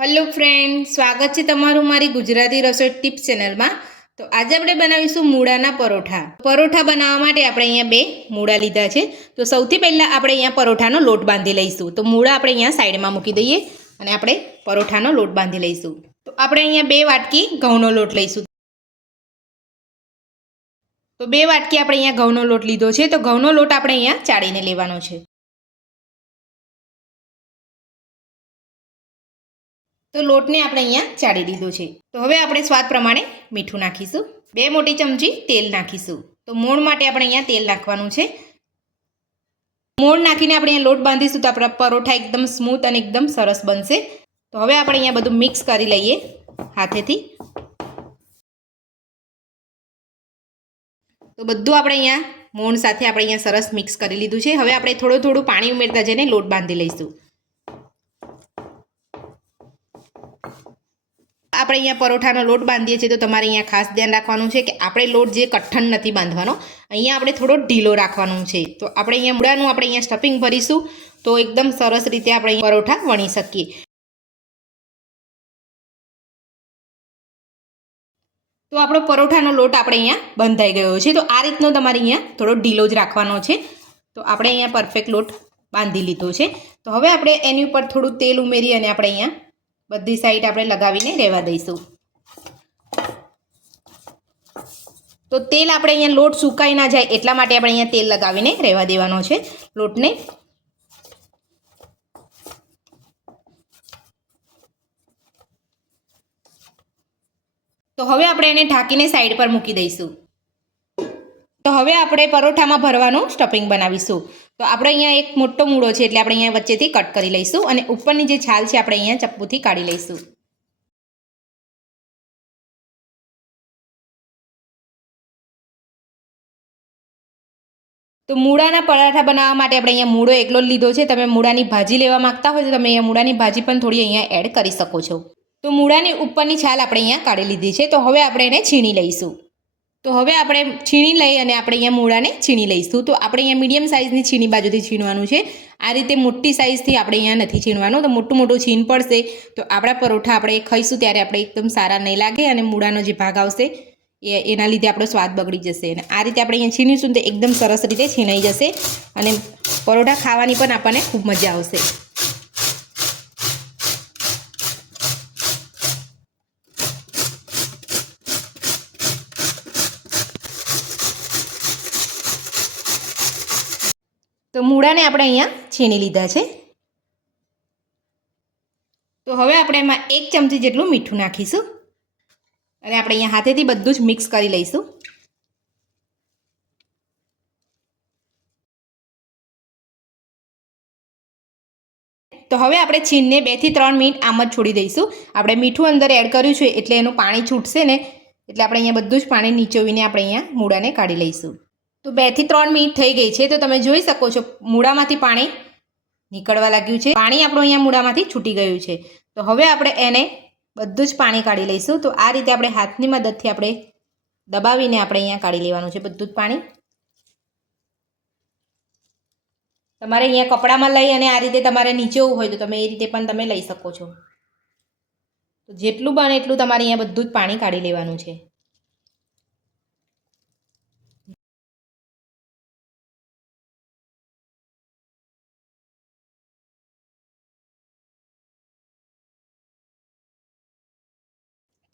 Hello friend, સ્વાગત છે તમારું મારી ગુજરાતી રસોઈ ટિપ્સ ચેનલમાં। તો આજે આપણે બનાવીશું મૂળાના પરોઠા। પરોઠા બનાવવા માટે આપણે અહીંયા બે મૂળા લીધા છે। તો સૌથી પહેલાં આપણે અહીંયા પરોઠાનો લોટ બાંધી લઈશું। તો મૂળા આપણે અહીંયા સાઈડમાં મૂકી દઈએ અને આપણે પરોઠાનો લોટ બાંધી લઈશું। તો આપણે અહીંયા 2 વાટકી ઘઉંનો લોટ લઈશું। તો 2 વાટકી આપણે અહીંયા ઘઉંનો લોટ લીધો છે। તો ઘઉંનો લોટ આપણે અહીંયા ચાળીને લેવાનો છે। તો લોટને આપણે અહીંયા ચાળી દીધો છે। તો હવે આપણે સ્વાદ પ્રમાણે મીઠું નાખીશું। 2 મોટી ચમચી તેલ નાખીશું। તો મોણ માટે આપણે અહીંયા તેલ નાખવાનું છે। મોણ નાખીને આપણે અહીંયા લોટ બાંધીશું તો આપણા પરોઠા એકદમ સ્મૂથ અને એકદમ સરસ બનશે। તો હવે આપણે અહીંયા બધું મિક્સ કરી લઈએ હાથેથી। તો બધું આપણે અહીંયા મોણ સાથે આપણે અહીંયા સરસ મિક્સ કરી લીધું છે। હવે આપણે થોડું થોડું પાણી ઉમેરતા જઈને લોટ બાંધી લઈશું। આપણે અહીંયા પરોઠાનો લોટ બાંધીએ છીએ તો તમારે અહીંયા ખાસ ધ્યાન રાખવાનું છે કે આપણે લોટ જે કઠણ નથી બાંધવાનો, અહીંયા આપણે થોડો ઢીલો રાખવાનો છે। તો આપણે અહીંયા મૂળાનું આપણે અહીંયા સ્ટફિંગ ભરીશું તો એકદમ સરસ રીતે આપણે પરોઠા વણી શકીએ। તો આપણો પરોઠાનો લોટ આપણે અહીંયા બંધાઈ ગયો છે। તો આ રીતનો તમારે અહીંયા થોડો ઢીલો જ રાખવાનો છે। તો આપણે અહીંયા પરફેક્ટ લોટ બાંધી લીધો છે। તો હવે આપણે એની ઉપર થોડું તેલ ઉમેરી અને આપણે અહીંયા બધી સાઈડ આપણે લગાવીને રહેવા દઈશું। તો તેલ આપણે અહીંયા લોટ સુકાઈ ના જાય એટલા માટે આપણે અહીંયા તેલ લગાવીને રહેવા દેવાનો છે લોટને। તો હવે આપણે એને ઢાંકીને સાઈડ પર મૂકી દઈશું। તો હવે આપણે પરોઠામાં ભરવાનું સ્ટફિંગ બનાવીશું। તો આપણે અહીંયા એક મોટો મૂળો છે એટલે આપણે અહીંયા વચ્ચેથી કટ કરી લઈશું અને ઉપરની જે છાલ છે આપણે અહીંયા ચપ્પુથી કાઢી લઈશું। તો મૂળાના પરાઠા બનાવવા માટે આપણે અહીંયા મૂળો એકલો જ લીધો છે। તમે મૂળાની ભાજી લેવા માંગતા હોય તો તમે અહીંયા મૂળાની ભાજી પણ થોડી અહીંયા એડ કરી શકો છો। તો મૂળાની ઉપરની છાલ આપણે અહીંયા કાઢી લીધી છે। તો હવે આપણે એને છીણી લઈશું। તો હવે આપણે છીણી લઈ અને આપણે અહીંયા મૂળાને છીણી લઈશું। તો આપણે અહીંયા મીડિયમ સાઇઝની છીણી બાજુથી છીણવાનું છે। આ રીતે મોટી સાઇઝથી આપણે અહીંયા નથી છીણવાનું। તો મોટું મોટું છીણ પડશે તો આપણા પરોઠા આપણે ખાઈશું ત્યારે આપણે એકદમ સારા નહીં લાગે અને મૂળાનો જે ભાગ આવશે એના લીધે આપણો સ્વાદ બગડી જશે। અને આ રીતે આપણે અહીંયા છીણીશું તો એકદમ સરસ રીતે છીણાઈ જશે અને પરોઠા ખાવાની પણ આપણને ખૂબ મજા આવશે। તો મૂળાને આપણે અહીંયા છીણી લીધા છે। તો હવે આપણે એમાં 1 ચમચી જેટલું મીઠું નાખીશું અને આપણે અહીંયા હાથેથી બધું જ મિક્સ કરી લઈશું। તો હવે આપણે છીણને 2 થી 3 મિનિટ આમ જ છોડી દઈશું। આપણે મીઠું અંદર એડ કર્યું છે એટલે એનું પાણી છૂટશે ને એટલે આપણે અહીંયા બધું જ પાણી નીચોવીને આપણે અહીંયા મૂળાને કાઢી લઈશું। તો 2 થી 3 મિનિટ થઈ ગઈ છે। તો તમે જોઈ શકો છો મૂળામાંથી પાણી નીકળવા લાગ્યું છે। પાણી આપણું અહીંયા મૂળામાંથી છૂટી ગયું છે। તો હવે આપણે એને બધું જ પાણી કાઢી લઈશું। તો આ રીતે આપણે હાથની મદદથી આપણે દબાવીને આપણે અહીંયા કાઢી લેવાનું છે બધું જ પાણી। તમારે અહીંયા કપડામાં લઈ અને આ રીતે તમારે નીચોવું હોય તો તમે એ રીતે પણ તમે લઈ શકો છો। તો જેટલું બને એટલું તમારે અહીંયા બધું જ પાણી કાઢી લેવાનું છે।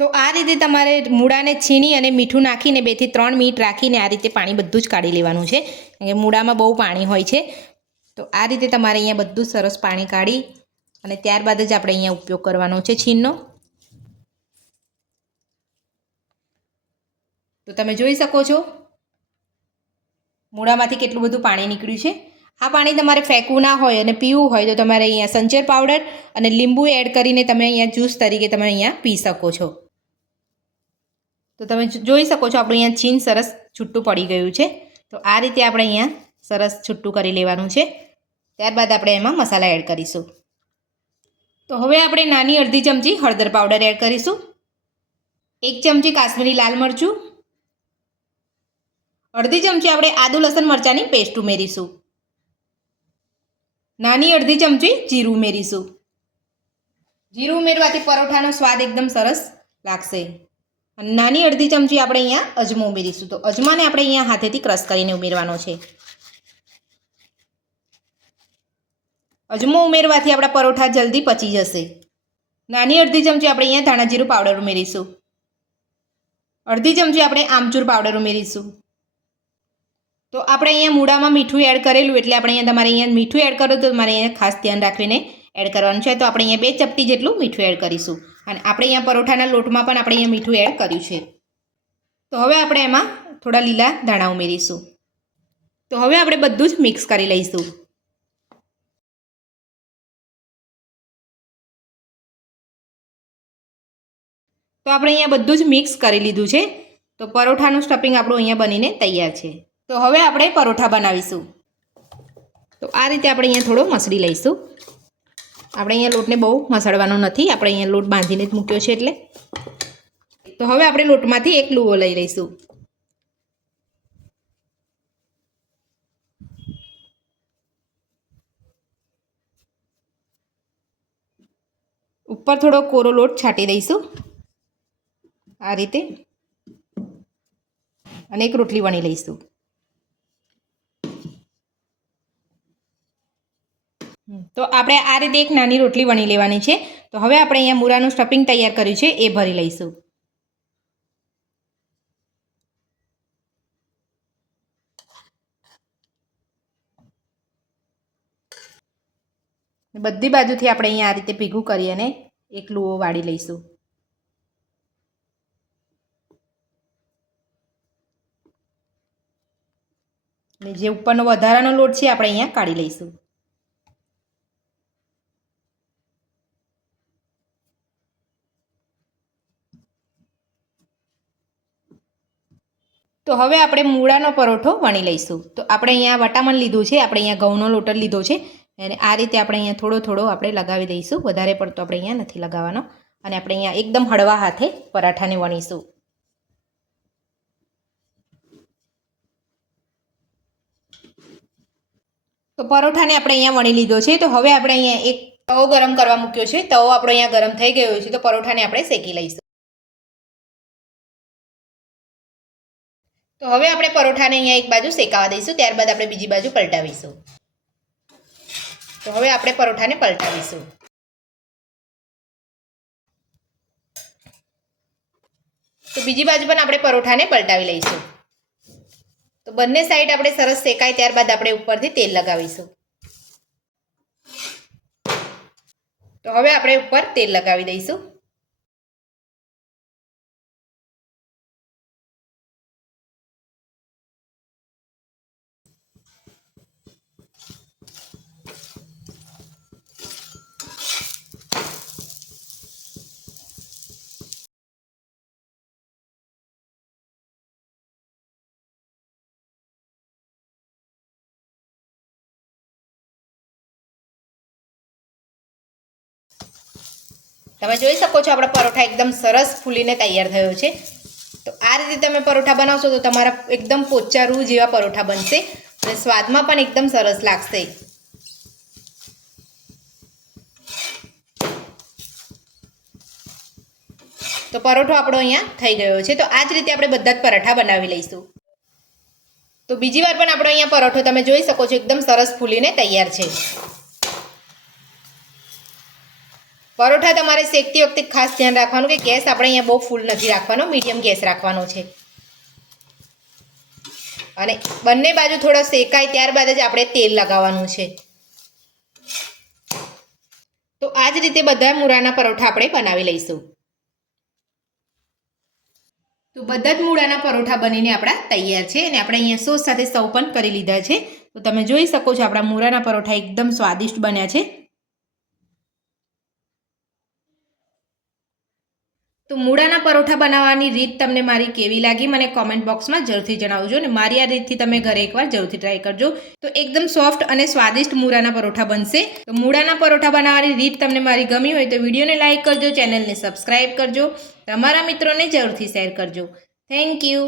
તો આ રીતે તમારે મૂળાને છીણી અને મીઠું નાખીને 2 થી 3 મિનિટ રાખીને આ રીતે પાણી બધું જ કાઢી લેવાનું છે। કારણ કે મૂળામાં બહુ પાણી હોય છે। તો આ રીતે તમારે અહીંયા બધું સરસ પાણી કાઢી અને ત્યારબાદ જ આપણે અહીંયા ઉપયોગ કરવાનો છે છીણનો। તો તમે જોઈ શકો છો મૂળામાંથી કેટલું બધું પાણી નીકળ્યું છે। આ પાણી તમારે ફેંકવું ના હોય અને પીવું હોય તો તમારે અહીંયા સંચર પાવડર અને લીંબુ એડ કરીને તમે અહીંયા જ્યુસ તરીકે તમે અહીંયા પી શકો છો। તો તમે જોઈ શકો છો આપણું અહીંયા છીણ સરસ છૂટું પડી ગયું છે। તો આ રીતે આપણે અહીંયા સરસ છૂટું કરી લેવાનું છે। ત્યારબાદ આપણે એમાં મસાલા એડ કરીશું। તો હવે આપણે નાની અડધી ચમચી હળદર પાવડર એડ કરીશું, 1 ચમચી કાશ્મીરી લાલ મરચું, અડધી ચમચી આપણે આદુ લસણ મરચાંની પેસ્ટ ઉમેરીશું, નાની અડધી ચમચી જીરું ઉમેરીશું, જીરું ઉમેરવાથી પરોઠાનો સ્વાદ એકદમ સરસ લાગશે. અને નાની અડધી ચમચી આપણે અહીંયા અજમો ઉમેરીશું. તો અજમાને આપણે અહીંયા હાથેથી ક્રશ કરીને ઉમેરવાનો છે. અજમો ઉમેરવાથી આપણા પરોઠા જલ્દી પચી જશે. નાની અડધી ચમચી આપણે અહીંયા ધાણા જીરું પાવડર ઉમેરીશું. અડધી ચમચી આપણે આમચૂર પાવડર ઉમેરીશું. તો આપણે અહીંયા મૂળામાં મીઠું એડ કરેલું એટલે આપણે અહીંયા તમારે અહીંયા મીઠું એડ કરો તો તમારે અહીંયા ખાસ ધ્યાન રાખીને એડ કરવાનું છે. તો આપણે અહીંયા 2 ચપટી જેટલું મીઠું એડ કરીશું. અને આપણે અહીંયા પરોઠાના લોટમાં પણ આપણે અહીંયા મીઠું એડ કર્યું છે. તો હવે આપણે એમાં થોડા લીલા ધાણા ઉમેરીશું. તો હવે આપણે બધું જ મિક્સ કરી લઈશું. તો આપણે અહીંયા બધું જ મિક્સ કરી લીધું છે. તો પરોઠાનું સ્ટફિંગ આપણું અહીંયા બનીને તૈયાર છે. તો હવે આપણે પરોઠા બનાવીશું. તો આ રીતે આપણે અહીંયા થોડો મસળી લઈશું. આપણે અહીંયા લોટને બહુ મસળવાનો નથી, આપણે અહીંયા લોટ બાંધીને જ મૂક્યો છે એટલે. તો હવે આપણે લોટમાંથી એક લુવો લઈ લઈશું. ઉપર થોડો કોરો લોટ છાંટી દઈશું આ રીતે. અને એક રોટલી વણી લઈશું. તો આપણે આ રીતે એક નાની રોટલી વણી લેવાની છે. તો હવે આપણે અહીંયા મૂળાનું સ્ટફિંગ તૈયાર કર્યું છે એ ભરી લઈશું. બધી બાજુથી આપણે અહીંયા આ રીતે ભેગું કરી અને એક લુઓ વાળી લઈશું. અને જે ઉપરનો વધારાનો લોટ છે આપણે અહીંયા કાઢી લઈશું. તો હવે આપણે મૂળાનો પરોઠો વણી લઈશું. તો આપણે અહીંયા વટામણ લીધું છે, આપણે અહીંયા ઘઉંનો લોટ લીધો છે અને આ રીતે આપણે અહીંયા થોડો થોડો આપણે લગાવી દઈશું. વધારે પડતો આપણે અહીંયા નથી લગાવવાનો. અને આપણે અહીંયા એકદમ હળવા હાથે પરાઠાને વણીશું. તો પરોઠાને આપણે અહીંયા વણી લીધો છે. તો હવે આપણે અહીંયા એક તવો ગરમ કરવા મૂક્યો છે. તવો આપણો અહીંયા ગરમ થઈ ગયો છે. તો પરોઠાને આપણે શેકી લઈશું. તો હવે આપણે પરોઠાને અહીંયા એક બાજુ શેકાવા દઈશું, ત્યારબાદ આપણે બીજી બાજુ પલટાવીશું. તો હવે આપણે પરોઠાને પલટાવીશું. તો બીજી બાજુ પણ આપણે પરોઠાને પલટાવી લઈશું. તો બંને સાઈડ આપણે સરસ શેકાય ત્યારબાદ આપણે ઉપરથી તેલ લગાવીશું. તો હવે આપણે ઉપર તેલ લગાવી દઈશું. તમે જોઈ શકો છો આપણા પરોઠા એકદમ સરસ ફૂલીને તૈયાર થયો છે. તો આ રીતે તમે પરોઠા બનાવશો તો તમારા એકદમ પોચા રૂ જેવા પરોઠા બનશે અને સ્વાદમાં પણ એકદમ સરસ લાગશે. તો પરોઠો આપણો અહીંયા થઈ ગયો છે. તો આ જ રીતે આપણે બધા જ પરાઠા બનાવી લઈશું. તો બીજી વાર પણ આપણો અહીંયા પરોઠો તમે જોઈ શકો છો એકદમ સરસ ફૂલીને તૈયાર છે. પરોઠા તમારે શેકતી વખતે ખાસ ધ્યાન રાખવાનું કે ગેસ આપણે અહીંયા બહુ ફૂલ નથી રાખવાનો, મીડિયમ ગેસ રાખવાનો છે. અને બંને બાજુ થોડા શેકાય ત્યારબાદ જ આપણે તેલ લગાવવાનું છે. તો આ જ રીતે બધા મૂળાના પરોઠા આપણે બનાવી લઈશું. તો બધા જ મૂળાના પરોઠા બનીને આપણા તૈયાર છે અને આપણે અહીંયા સોસ સાથે સર્વ પણ કરી લીધા છે. તો તમે જોઈ શકો છો આપણા મૂળાના પરોઠા એકદમ સ્વાદિષ્ટ બન્યા છે. તો મૂળાના પરોઠા બનાવવાની રીત તમને મારી કેવી લાગી મને કોમેન્ટ બોક્સમાં જરૂરથી જણાવજો અને મારી આ રીતથી તમે ઘરે એકવાર જરૂરથી ટ્રાય કરજો. તો એકદમ સોફ્ટ અને સ્વાદિષ્ટ મૂળાના પરોઠા બનશે. તો મૂળાના પરોઠા બનાવવાની રીત તમને મારી ગમી હોય તો વિડીયોને લાઇક કરજો, ચેનલને સબસ્ક્રાઇબ કરજો, તમારા મિત્રોને જરૂરથી શેર કરજો. Thank you.